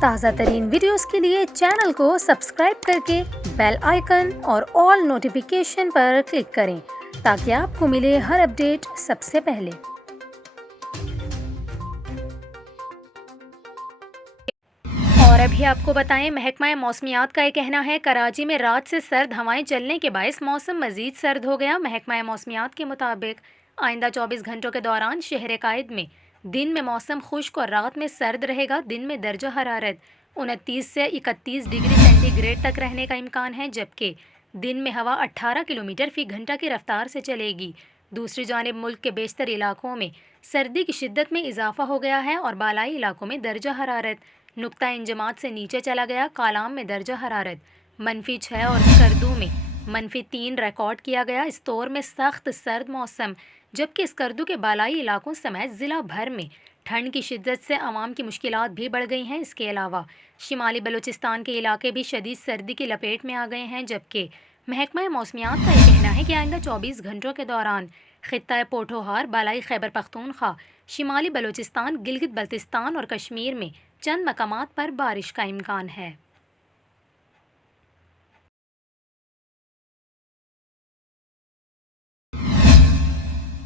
تازہ ترین ویڈیوز کے لیے چینل کو سبسکرائب کر کے بیل آئیکن اور آل نوٹیفیکیشن پر کلک کریں تاکہ آپ کو ملے ہر اپڈیٹ سب سے پہلے۔ اور ابھی آپ کو بتائیں، محکمہ موسمیات کا یہ کہنا ہے کراچی میں رات سے سرد ہوائیں چلنے کے باعث موسم مزید سرد ہو گیا۔ محکمہ موسمیات کے مطابق آئندہ 24 گھنٹوں کے دوران شہر قائد میں دن میں موسم خشک اور رات میں سرد رہے گا۔ دن میں درجہ حرارت 29 سے 31 ڈگری سینٹی گریڈ تک رہنے کا امکان ہے، جبکہ دن میں ہوا 18 کلومیٹر فی گھنٹہ کی رفتار سے چلے گی۔ دوسری جانب ملک کے بیشتر علاقوں میں سردی کی شدت میں اضافہ ہو گیا ہے اور بالائی علاقوں میں درجہ حرارت نقطہ انجماد سے نیچے چلا گیا۔ کالام میں درجہ حرارت -6 اور اسکردو میں -3 ریکارڈ کیا گیا۔ استور میں سخت سرد موسم، جبکہ اسکردو کے بالائی علاقوں سمیت ضلع بھر میں ٹھنڈ کی شدت سے عوام کی مشکلات بھی بڑھ گئی ہیں۔ اس کے علاوہ شمالی بلوچستان کے علاقے بھی شدید سردی کی لپیٹ میں آ گئے ہیں، جبکہ محکمہ موسمیات کا یہ کہنا ہے کہ آئندہ 24 گھنٹوں کے دوران خطہ پوٹھوہار، بالائی خیبر پختونخوا، شمالی بلوچستان، گلگت بلتستان اور کشمیر میں چند مقامات پر بارش کا امکان ہے۔